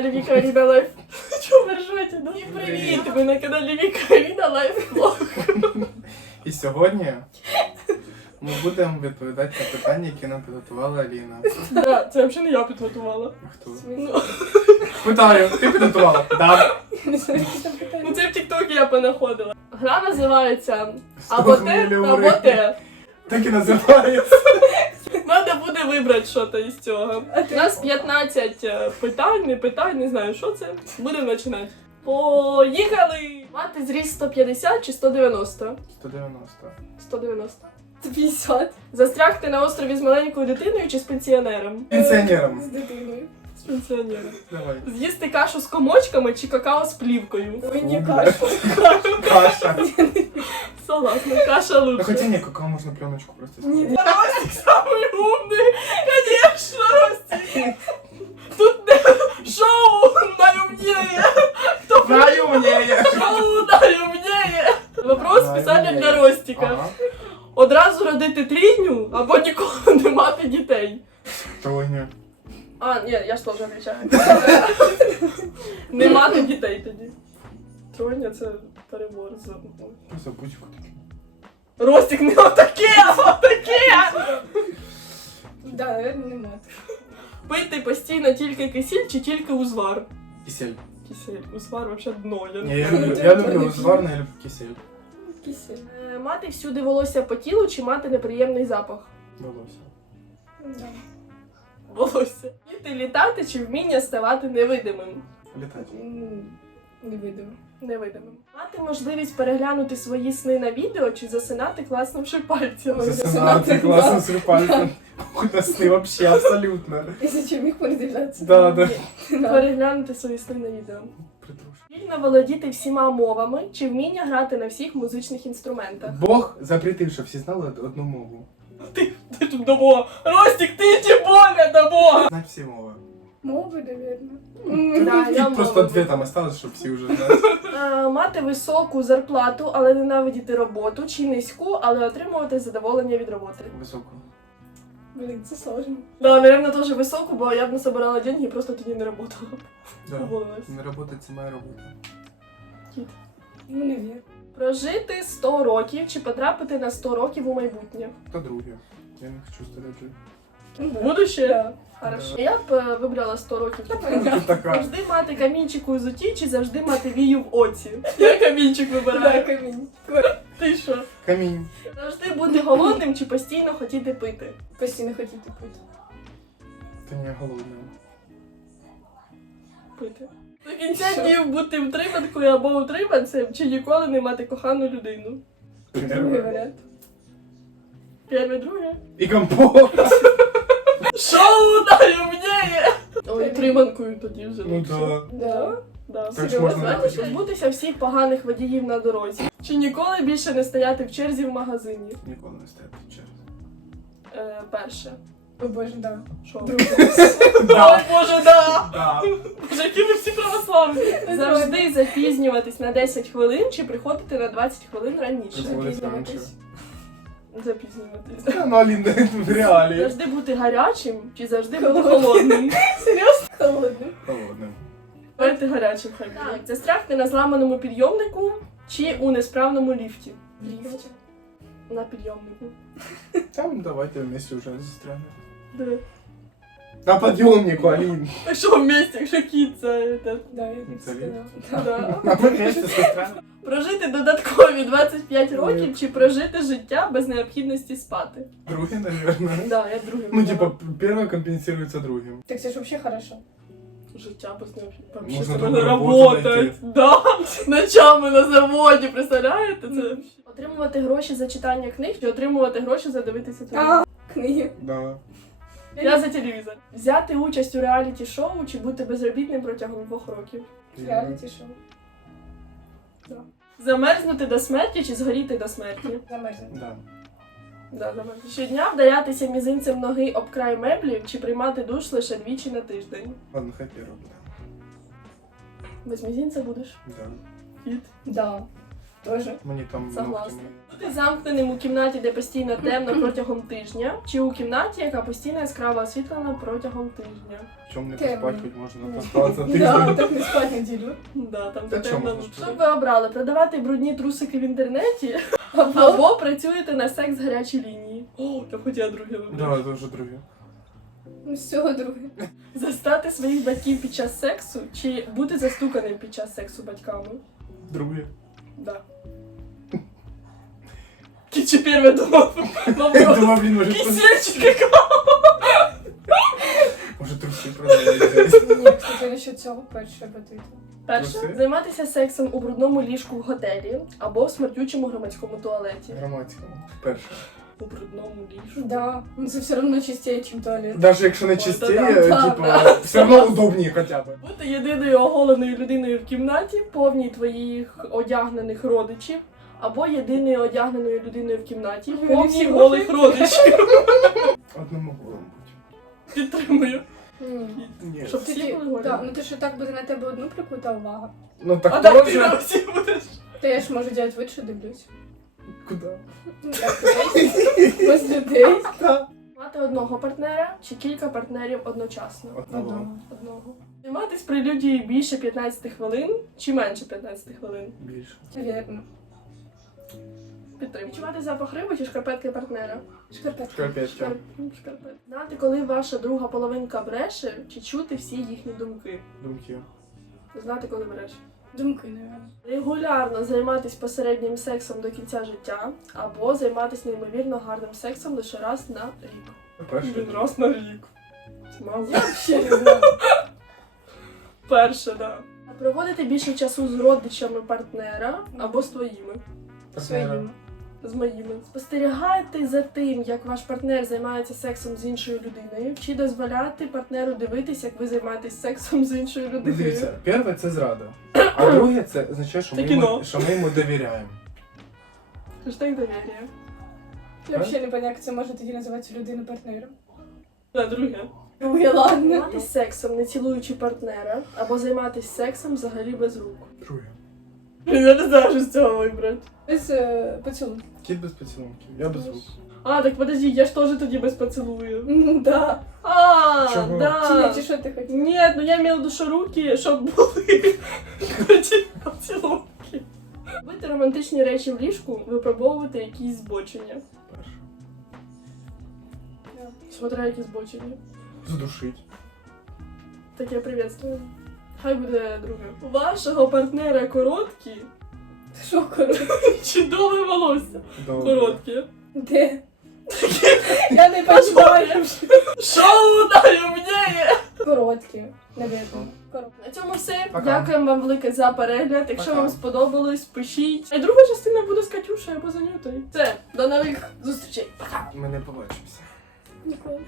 каналі Віка Аліна Лайф. Чого ви ржете? Ну і привіт! Ви на каналі Віка Лайф Влог. І сьогодні ми будемо відповідати на питання, які нам підготувала Аліна. Да, це взагалі не я підготувала. А Хто? Ну, Питаю, ти підготувала? Да. ну це в Тіктокі я понаходила. Гра називається або те, або ури. те. Так і називається. Надо буде вибрати щось із цього. У нас 15 е, питань, не питань, не знаю, що це. Будемо починати. Поїхали! Мати зріс 150 чи 190? 190. 190. 50 Застрягти на острові з маленькою дитиною чи з пенсіонером? Пенсіонером. з дитиною. Давай. З'їсти кашу з комочками чи какао з плівкою? Ой, не кашу. Каша. Согласна, каша Ну лучше. хотя ні, какао можна пленочку просто Ні, зробити. Ростик самый умный, конечно, Ростик. Тут не- шоу наумнее. Кто Знаю мені. шоу наумнее. Вопрос спеціально для Ростика. Одразу родити трійню або ніколи не мати дітей. Ні, я ж теж відповідаю. Не мати дітей тоді. Троня це перебор з. Забудьку таки. Ростик не отаке, а отаке! Да, наверное, не мати. Пити постійно тільки кисіль чи тільки узвар? Кисель. Кисель, узвар вообще дно. Я не я люблю, я люблю я люблю кисель. Кисель. Е, Мати всюди волосся по тілу чи мати неприємний запах? Волосся. Да. Волосся. Вміти літати чи вміння ставати невидимим? Літати. М, Не видимо. Невидимим. Мати можливість переглянути свої сни на відео чи засинати класнувши пальцями. Засинати класно з пальцем. Куда сни вообще абсолютно. І зачем їх передивлятися? Да, да. Переглянути свої сни на відео. Вільно володіти всіма мовами чи вміння грати на всіх музичних інструментах. Бог запретив, щоб всі знали одну мову. Ти, ти тут до Бога. Ростик, ти тим більше до Бога. Знать всі мови. Мови, наверное. Да, я просто дві там осталось, щоб всі вже знали. Е, Мати високу зарплату, але ненавидіти роботу, чи низьку, але отримувати задоволення від роботи. Високу. Блін, це сложно. Да, наверное, теж високу, бо я б не собирала деньги, просто тоді не работала. Да. Уволилась. Не робота це моя робота. Ну, не вір. Прожити 100 років чи потрапити на 100 років у майбутнє. Та друге. Я не хочу старати жити. Ну. Да. Хорошо. Я б е, вибрала 100 років. Ти така. Завжди мати камінчик у зуті чи завжди мати вію в оці. Я камінчик Да, вибираю. камінь. Ти що? Камінь. Завжди бути голодним чи постійно хотіти пити. Постійно хотіти пити. Та не голодна. Пити. До кінця днів бути втриманкою або утриманцем, чи ніколи не мати кохану людину. Другий варіант. Друге. І компот. Шоу наємніє! Ой, утриманкою тоді вже. Ну да. Да. Да, Так ж можна Знаєте, написати. позбутися всіх поганих водіїв на дорозі. Чи ніколи більше не стояти в черзі в магазині? Ніколи не стояти через. Е, перше. О боже, да. Другий. Ой, боже, да! Да. Боже, які ви всі православні. Завжди запізнюватись на 10 хвилин чи приходити на 20 хвилин раніше. Запізнюватись. Запізнюватись. Ну, Алін, в реалі. Завжди бути гарячим чи завжди бути Холодним. холодним. Серйозно? Холодний. Холодним. Давайте гарячим хай буде. Застрягти на зламаному підйомнику чи у несправному ліфті. В ліфті. На підйомнику. Там давайте вместе уже застрянем. Де? На подъемнику, Алин. А що в місті, якщо кіт це. це- Да, я так це сказала. Да. Вместе. Прожити додаткові 25 років чи прожити життя без необхідності спати. Другий, наверное. Да, я другим. Ну, типа, первое компенсируется другим. Так це ж вообще хорошо. Життя без необхідності. Можна Вообще работать. Да. Ночами на заводі, представляєте? Це отримувати гроші за читання книг чи отримувати гроші за дивитися телевізор. А, книги. Да. Я за телевізор. Взяти участь у реаліті шоу чи бути безробітним протягом двох років. Реаліті шоу. Замерзнути до смерті чи згоріти до смерті. Замерзнути. Да. Да, давай. Щодня вдарятися мізинцем ноги об край меблів чи приймати душ лише двічі на тиждень. Ладно, хай первый. Без мізинця будеш? Да. Кіт. Да. Тоже. Мені там Согласна. Бути замкненим у кімнаті, де постійно темно протягом тижня, чи у кімнаті, яка постійно яскраво освітлена протягом тижня. В чому не Темно. поспати, хоч можна поспати Да, тиждень. так не спать неділю. Да, там Та де чому темно. ж Що б ви обрали? Продавати брудні трусики в інтернеті Або працюєте на секс гарячій лінії. О, я хотіла друге вибрати. Да, це вже друге. Ну, з цього друге. Застати своїх батьків під час сексу чи бути застуканим під час сексу батьками? Друге. Да. Ти чи перше думав? Вопрос. думав, блин, може просто... Кисельчик Може труси продавати. Ні, кстати, насчет цього перше подивити. Перше Труси? займатися сексом у брудному ліжку в готелі або в смердючому громадському туалеті. Громадському. Перше. У брудному ліжку. Да, ну це все одно чистіше, ніж туалет. Навіть якщо не чистіє, да, да, типу, да. все одно удобніше хоча б. Бути єдиною оголеною людиною в кімнаті, повній твоїх одягнених родичів, або єдиною одягненою людиною в кімнаті, повній голих родичів. Одному голому будь. Підтримую. Ні. Щоб всі Тоді, були голі. да, ну ти що так буде на тебе одну прикута увага. Ну А так так ти тоже. на всі будеш. То я ж можу робити вид, що дивлюсь. Куда? Ну так. Ось людей. Мати одного партнера чи кілька партнерів одночасно. Одного. Одного. Займатись прелюдією більше 15 хвилин чи менше 15 хвилин. Більше. Вірно. Підтримую. Відчувати запах риби чи шкарпетки партнера. Шкарпетка. Шкарпетка. Шкар- ну, шкарпет. Знати, коли ваша друга половинка бреше, чи чути всі їхні думки. Думки. Знати, коли бреше. Думки, напевно. Регулярно займатися посереднім сексом до кінця життя, або займатися неймовірно гарним сексом лише раз на рік. Перший Він раз на рік. Мало. Я взагалі не знаю. Перше, да. Проводити більше часу з родичами партнера або з твоїми. Партнера. Своїм. З моїми. Спостерігайте за тим, як ваш партнер займається сексом з іншою людиною, чи дозволяти партнеру дивитися, як ви займаєтесь сексом з іншою людиною. Дивіться, перше це зрада. А друге це означає, що ми, йому, що ми йому довіряємо. Хештег довір'я. Я взагалі не пам'ятаю, як це може тоді називатися людина партнером. Да, друге. Друге, ладно. Займатися сексом, не цілуючи партнера, або займатися сексом взагалі без рук. Друге. Я не знаю, що з цього вибрати. Без е, поцілунку. Кіт без поцілунків, я без рук. А, так подожди, я ж теж тоді без поцілую. Ну, да. А, Чого? Чи ні, чи що ти хотів? Ні, ну я в виду, руки, щоб були хоті поцілунки. Робити романтичні речі в ліжку, випробовувати якісь збочення. Перше. Смотря які збочення. Задушить. Таке приветствую. Хай буде друге. У вашого партнера короткі Що коротко? чи довге волосся? Добре. Короткі. Де? Я не бачу. Шоу ударів мне! Короткі, навірно. Короткі. На цьому все. Пока. Дякуємо вам велике за перегляд. Якщо Пока. вам сподобалось, пишіть. А друга частина буде з Катюшею або з Анютою. Все, до нових зустрічей. Пока! Ми не побачимося. Ніколи.